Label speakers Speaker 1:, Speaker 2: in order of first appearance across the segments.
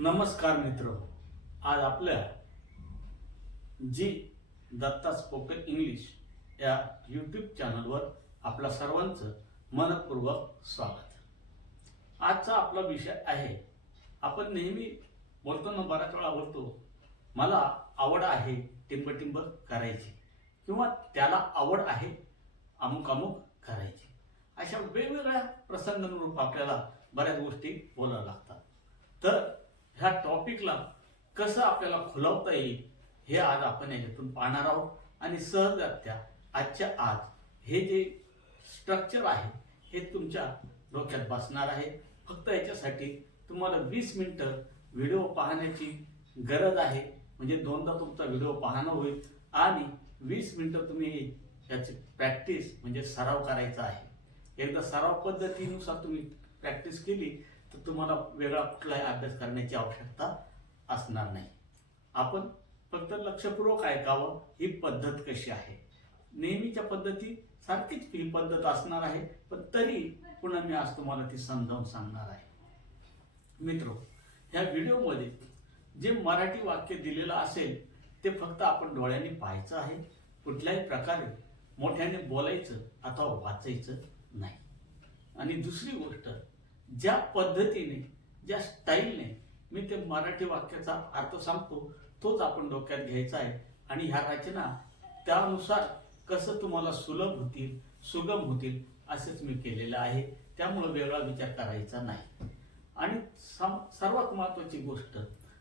Speaker 1: नमस्कार मित्र. आज आपल्या जी दत्ता स्पोकन इंग्लिश या यूट्यूब चॅनलवर आपल्या सर्वांचं मनपूर्वक स्वागत. आजचा आपला विषय आहे आपण नेहमी बोलतो ना बऱ्याच वेळा बोलतो मला आवड आहे टिंबटिंब करायची किंवा त्याला आवड आहे अमुक अमुक करायची. अशा वेगवेगळ्या प्रसंगानुरूप आपल्याला बऱ्याच गोष्टी बोलाव्या लागतात. तर ह्या टॉपिकला कसं आपल्याला खुलवता येईल हे आज आपण याच्यातून पाहणार आहोत. आणि सहजगत्या आजच्या आज हे जे स्ट्रक्चर आहे हे तुमच्या डोक्यात बसणार आहे. फक्त याच्यासाठी तुम्हाला वीस मिनटं व्हिडिओ पाहण्याची गरज आहे. म्हणजे दोनदा तुमचा व्हिडिओ पाहणं होईल. आणि वीस मिनटं तुम्ही याची प्रॅक्टिस म्हणजे सराव करायचा आहे. एकदा सराव पद्धतीनुसार तुम्ही प्रॅक्टिस केली तर तुम्हाला वेगळा कुठलाही अभ्यास करण्याची आवश्यकता असणार नाही. आपण फक्त लक्षपूर्वक ऐकावं ही पद्धत कशी आहे? नेहमीच्या पद्धती सारखीच ही पद्धत असणार आहे पण तरी पुन्हा मी आज तुम्हाला ती समजावून सांगणार आहे. मित्रो ह्या व्हिडिओमध्ये जे मराठी वाक्य दिलेलं असेल ते फक्त आपण डोळ्यांनी पाहायचं आहे. कुठल्याही प्रकारे मोठ्याने बोलायचं अथवा वाचायचं नाही. आणि दुसरी गोष्ट ज्या पद्धतीने ज्या स्टाईलने मी ते मराठी वाक्याचा अर्थ सांगतो तोच आपण डोक्यात घ्यायचा आहे. आणि ह्या रचना त्यानुसार कसं तुम्हाला सुलभ होतील सुगम होतील असेच मी केलेलं आहे. त्यामुळं वेगळा विचार करायचा नाही. आणि सम- सर्वात महत्वाची गोष्ट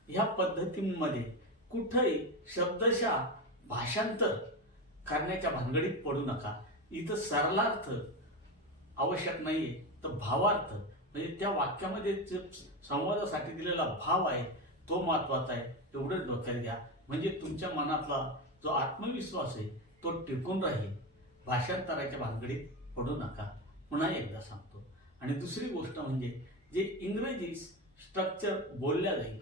Speaker 1: ह्या पद्धतींमध्ये कुठंही शब्दशः भाषांतर करण्याच्या भानगडीत पडू नका. इथं सरलार्थ आवश्यक नाही तर भावार्थ म्हणजे त्या वाक्यामध्ये जे संवादासाठी दिलेला भाव आहे तो महत्त्वाचा आहे. एवढंच डोक्यात घ्या. म्हणजे तुमच्या मनातला जो आत्मविश्वास आहे तो टिकून राहील. भाषांतराच्या भानगडीत पडू नका. पुन्हा एकदा सांगतो. आणि दुसरी गोष्ट म्हणजे जे इंग्रजी स्ट्रक्चर बोलल्या जाईल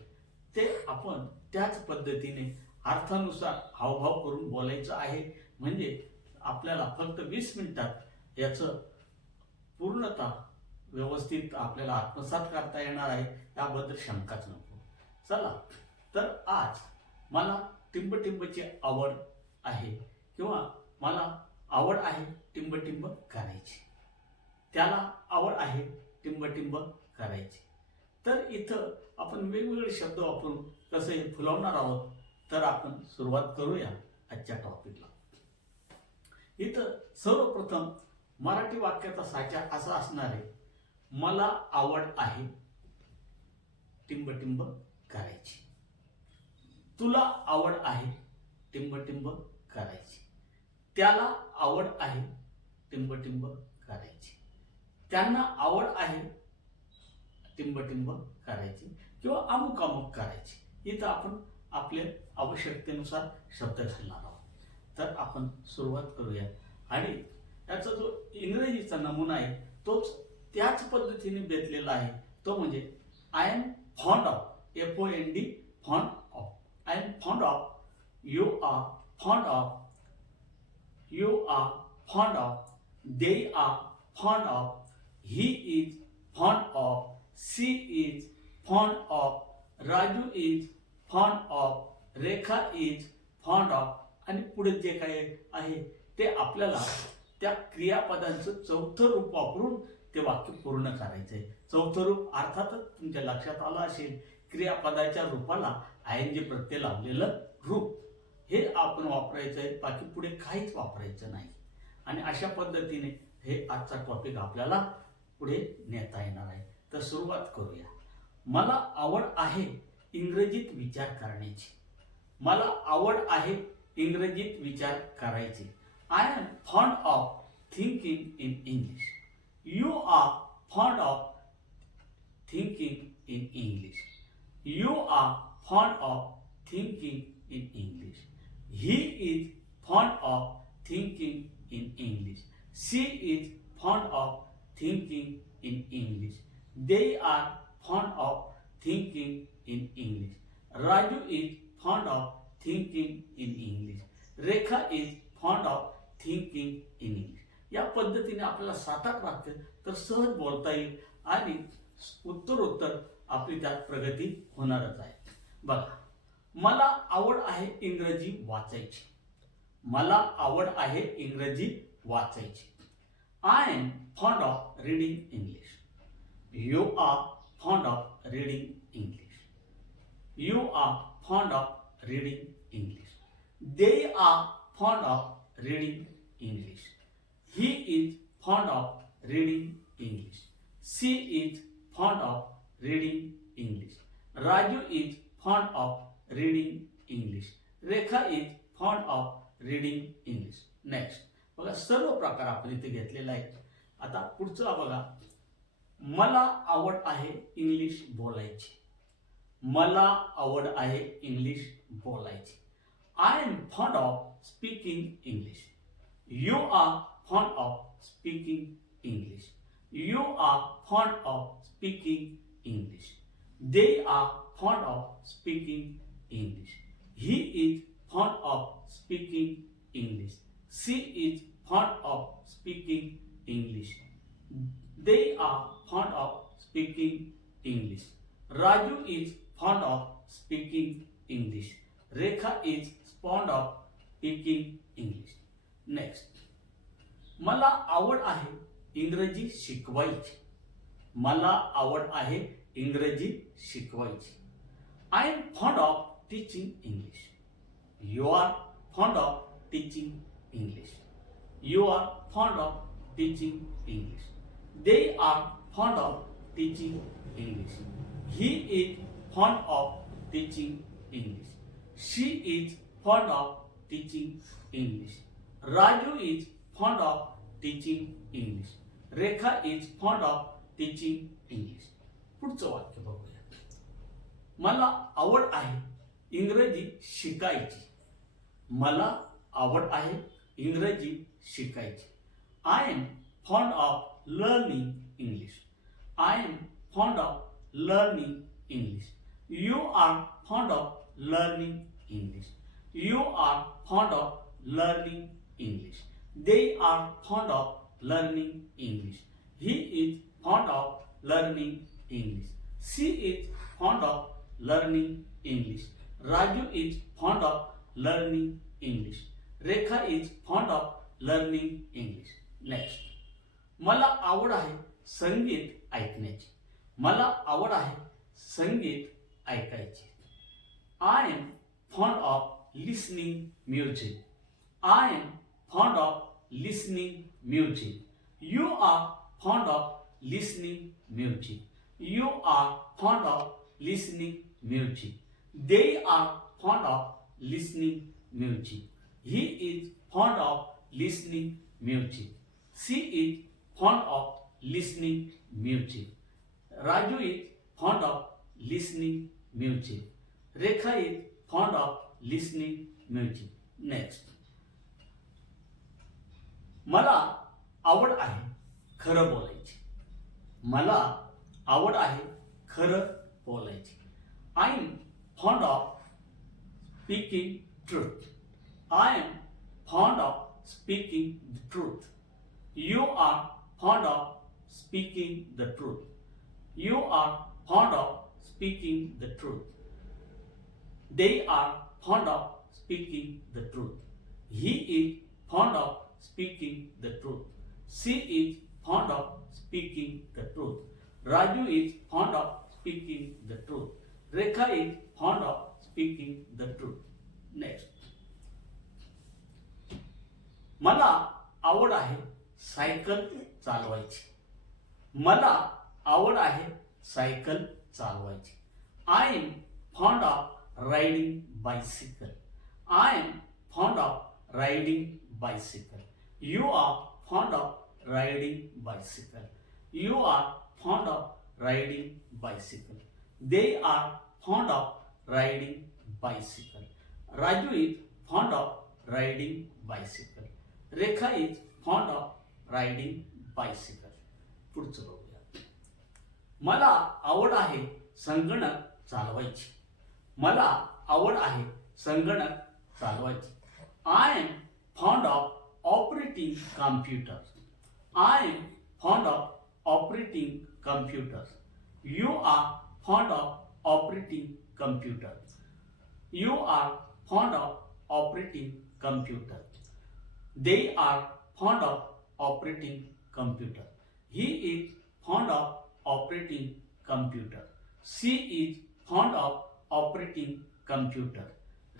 Speaker 1: ते आपण त्याच पद्धतीने अर्थानुसार हावभाव करून बोलायचं आहे. म्हणजे आपल्याला फक्त वीस मिनिटात याचं पूर्णतः व्यवस्थित आपल्याला आत्मसात करता येणार आहे याबद्दल शंकाच नको. चला तर आज मला टिंबटिंबची आवड आहे किंवा मला आवड आहे टिंबटिंब करायची. त्याला आवड आहे टिंबटिंब करायची. तर इथं आपण वेगवेगळे शब्द वापरून कसं हे फुलवणार आहोत तर आपण सुरुवात करूया आजच्या टॉपिकला. इथं सर्वप्रथम मराठी वाक्याचा साचा असा असणार आहे मला आवड आहे. टिंबटिंब करायची. तुला आवड आहे टिंबटिंब करायची. त्याला आवड आहे टिंबटिंब करायची. त्यांना आवड आहे टिंबटिंब करायची किंवा अमुक अमुक करायची. इथं आपण आपल्या आवश्यकतेनुसार शब्द घालणार आहोत. तर आपण सुरुवात करूया. आणि याचा जो इंग्रजीचा नमुना आहे तोच त्याच पद्धतीने बेतलेला आहे. तो म्हणजे I am fond of F O N D fond of I am fond of you are fond of you are fond of they are fond of he is fond of she is fond of Raju is fond of Rekha is fond of आणि पुढे जे काही आहे ते आपल्याला त्या क्रियापदांचं चौथं रूप वापरून ते वाक्य पूर्ण करायचंय. चौथं रूप अर्थातच तुमच्या लक्षात आलं असेल क्रियापदाच्या रूपाला आयन जे प्रत्यय लावलेलं रूप हे आपण वापरायचं आहे बाकी पुढे काहीच वापरायचं नाही. आणि अशा पद्धतीने हे आजचा टॉपिक आपल्याला पुढे नेता येणार आहे. तर सुरुवात करूया. मला आवड आहे इंग्रजीत विचार करण्याची. मला आवड आहे इंग्रजीत विचार करायची. I am fond of thinking in English You are fond of thinking in English. You are fond of thinking in English. He is fond of thinking in English. She is fond of thinking in English. They are fond of thinking in English. Raju is fond of thinking in English. Rekha is fond of thinking in English. या पद्धतीने आपल्याला सात आठ वाक्य तर सहज बोलता येईल आणि उत्तरोत्तर आपली त्यात प्रगती होणारच आहे. बघा मला आवड आहे इंग्रजी वाचायची. मला आवड आहे इंग्रजी वाचायची. I am fond of reading English you are fond of reading English you are fond of reading English they are fond of reading English he is fond of reading English she is fond of reading English Raju is fond of reading English Rekha is fond of reading English next बघा सर्व प्रकार आपण इथे घेतलेला आहे आता पुढचा बघा. मला आवड आहे इंग्लिश बोलायची. मला आवड आहे इंग्लिश बोलायची. I am fond of speaking English you are fond of speaking English. You are fond of speaking English. They are fond of speaking English. He is fond of speaking English. She is fond of speaking English. They are fond of speaking English. Raju is fond of speaking English. Rekha is fond of speaking English. Next. मला आवड आहे इंग्रजी शिकवायची मला आवड आहे इंग्रजी शिकवायची I am fond of teaching English you are fond of teaching English you are fond of teaching English. They are fond of teaching English. He is fond of teaching English. She is fond of teaching English. Raju is fond of teaching English. Rekha is fond of teaching English. पुढचं वाक्य बघूया. मला आवड आहे इंग्रजी शिकायची. मला आवड आहे इंग्रजी शिकायची. I am fond of learning English I am fond of learning English you are fond of learning English you are fond of learning English they are fond of learning English he is fond of learning English she is fond of learning English Raju is fond of learning English Rekha is fond of learning English next मला आवड आहे संगीत ऐकण्याची. मला आवड आहे संगीत ऐकायचे. I am fond of listening music I am fond of listening music. You are fond of listening music. You are fond of listening music. They are fond of listening music. He is fond of listening music. She is fond of listening music. Raju is fond of listening music. Rekha is fond of listening music. Next. मला आवड आहे खरं बोलायची मला आवड आहे खरं बोलायची I am fond of speaking truth I am fond of speaking the truth. You are fond of speaking the truth. You are fond of speaking the truth. They are fond of speaking the truth. He is fond of speaking the truth. She is fond of speaking the truth. Raju is fond of speaking the truth. Rekha is fond of speaking the truth. Next. मला आवड आहे cycle चालवायची मला आवड आहे cycle चालवायची I am fond of riding bicycle I am fond of riding bicycle you are fond of riding bicycle you are fond of riding bicycle they are fond of riding bicycle Raju is fond of riding bicycle Rekha is fond of riding bicycle पुढचं बघूया. मला आवड आहे संगणक चालवायची. मला आवड आहे संगणक चालवायची. I am fond of operating computers. I am fond of operating computers. You are fond of operating computers. You are fond of operating computers. They are fond of operating computers. He is fond of operating computers. She is fond of operating computers.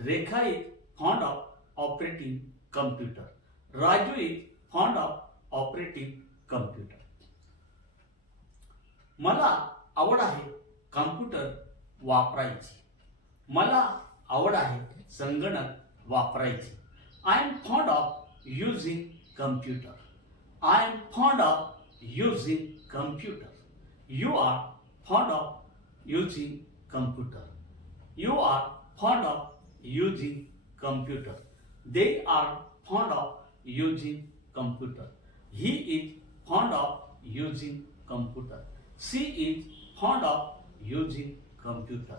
Speaker 1: Rekha is fond of operating computers. Raju is fond of operating computer मला आवड आहे computer वापरायची. मला आवड आहे संगणक वापरायची. I am fond of using computer I am fond of using computer you are fond of using computer you are fond of using computer they are fond of using computer. He is fond of using computer. She is fond of using computer.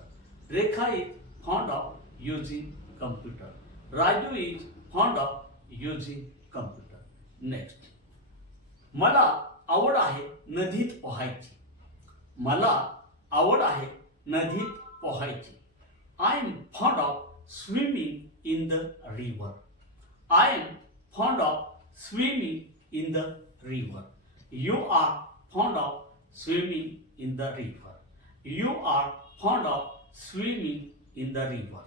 Speaker 1: Rekha is fond of using computer. Raju is fond of using computer. Next. मला आवड आहे नदीत पोहायची मला आवड आहे नदीत पोहायची I am fond of swimming in the river I am fond of swimming in the river. You are fond of swimming in the river. You are fond of swimming in the river.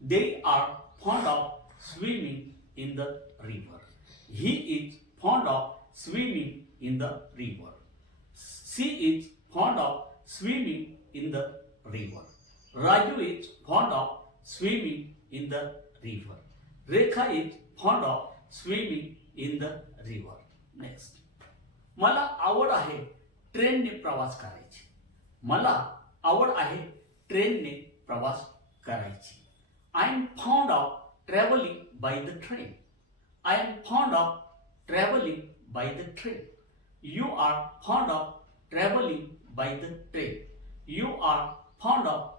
Speaker 1: They are fond of swimming in the river. He is fond of swimming in the river. She is fond of swimming in the river. Raju is fond of swimming in the river. Rekha is fond of swimming in the river next मला आवड आहे ट्रेनने प्रवास करायची. मला आवड आहे ट्रेनने प्रवास करायची. I am found of travelling by the train I am found of travelling by the train you are found of travelling by the train you are found of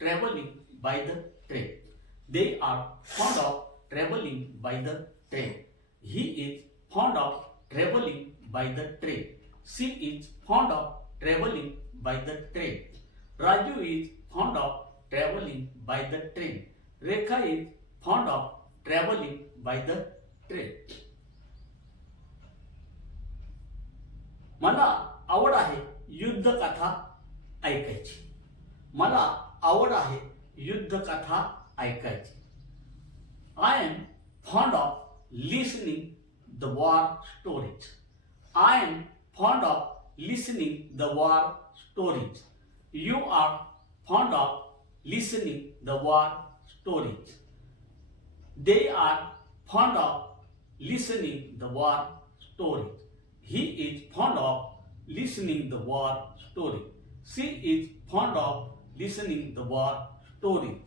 Speaker 1: travelling by the train they are found of travelling by the train. He is fond of traveling by the train. She is fond of traveling by the train. Raju is fond of traveling by the train. Rekha is fond of traveling by the train. मला आवड आहे युद्ध कथा ऐकायची मला आवड आहे युद्ध कथा ऐकायची I am fond of listening the war stories. I am fond of listening the war stories. You are fond of listening the war stories. They are fond of listening the war stories. He is fond of listening the war story. She is fond of listening the war story.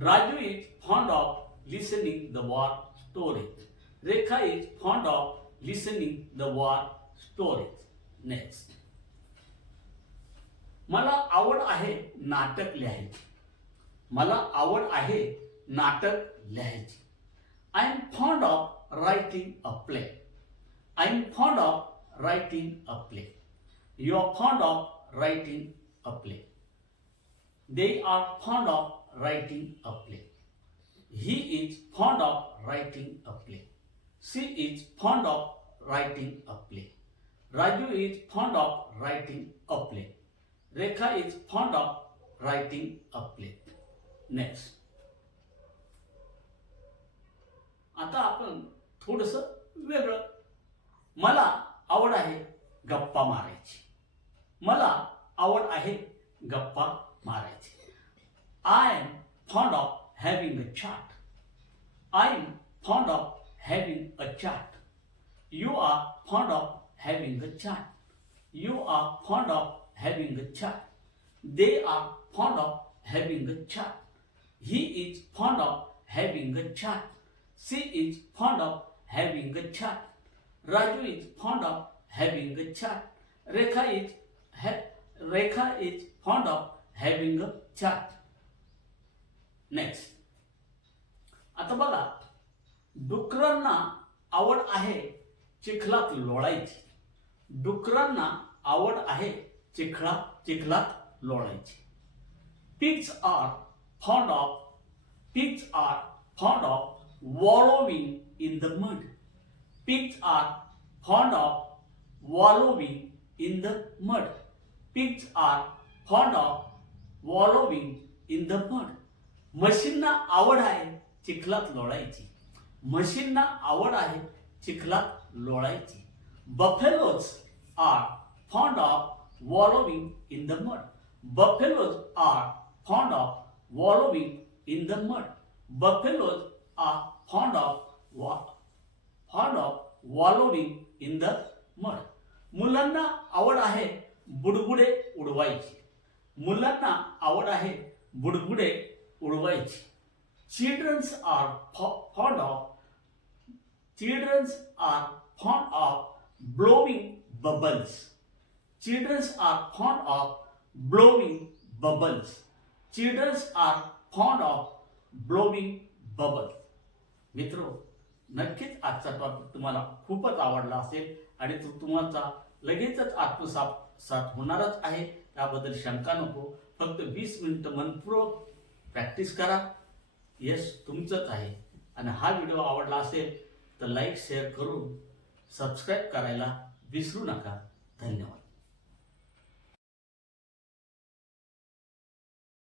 Speaker 1: Raju is fond of listening the war story. Rekha is fond of listening the war stories next मला आवड आहे नाटक लिहायची. मला आवड आहे नाटक लिहायची. I am fond of writing a play I am fond of writing a play you are fond of writing a play they are fond of writing a play he is fond of writing a play she is fond of writing a play Raju is fond of writing a play Rekha is fond of writing a play next आता आपण थोडस वेगळं. मला आवड आहे गप्पा मारायची. मला आवड आहे गप्पा मारायची. I am fond of having a chart. I'm fond of having a chart. You are fond of having a chart. You are fond of having a chart. They are fond of having a chart. He is fond of having a chart. She is fond of having a chart. Raju is fond of having a chart. Rekha is Rekha is fond of having a chart. Next. आता बघा डुकरांना आवड आहे चिखलात लोळायची. डुकरांना आवड आहे चिखला चिखलात लोळायची. Pigs are fond of pigs are fond of wallowing in the mud pigs are fond of wallowing in the mud pigs are fond of wallowing in the mud मशीनना आवड आहे चिखलात लोळायची. म्हशींना आवड आहे चिखलात लोळायची. Buffaloes are fond of wallowing in the mud buffaloes are fond of wallowing in the mud buffaloes are fond of वॉ fond of wallowing in the mud मुलांना आवड आहे बुडबुडे उडवायची. मुलांना आवड आहे बुडबुडे उडवायची. Childrens are fond of childrens are fond of blowing bubbles childrens are fond of blowing bubbles childrens are fond of blowing bubbles. मित्र नक्कीच आजचा टॉपिक तुम्हाला खूपच आवडला असेल आणि तो तुम्हाला लगेचच आत्मसाप साथ होणारच आहे. त्याबद्दल शंका नको. फक्त वीस मिनिटं मनपूर्वक प्रॅक्टिस करा. यश तुमचंच आहे. आणि हा व्हिडिओ आवडला असेल तर लाईक शेअर करून सबस्क्राईब करायला विसरू नका. धन्यवाद.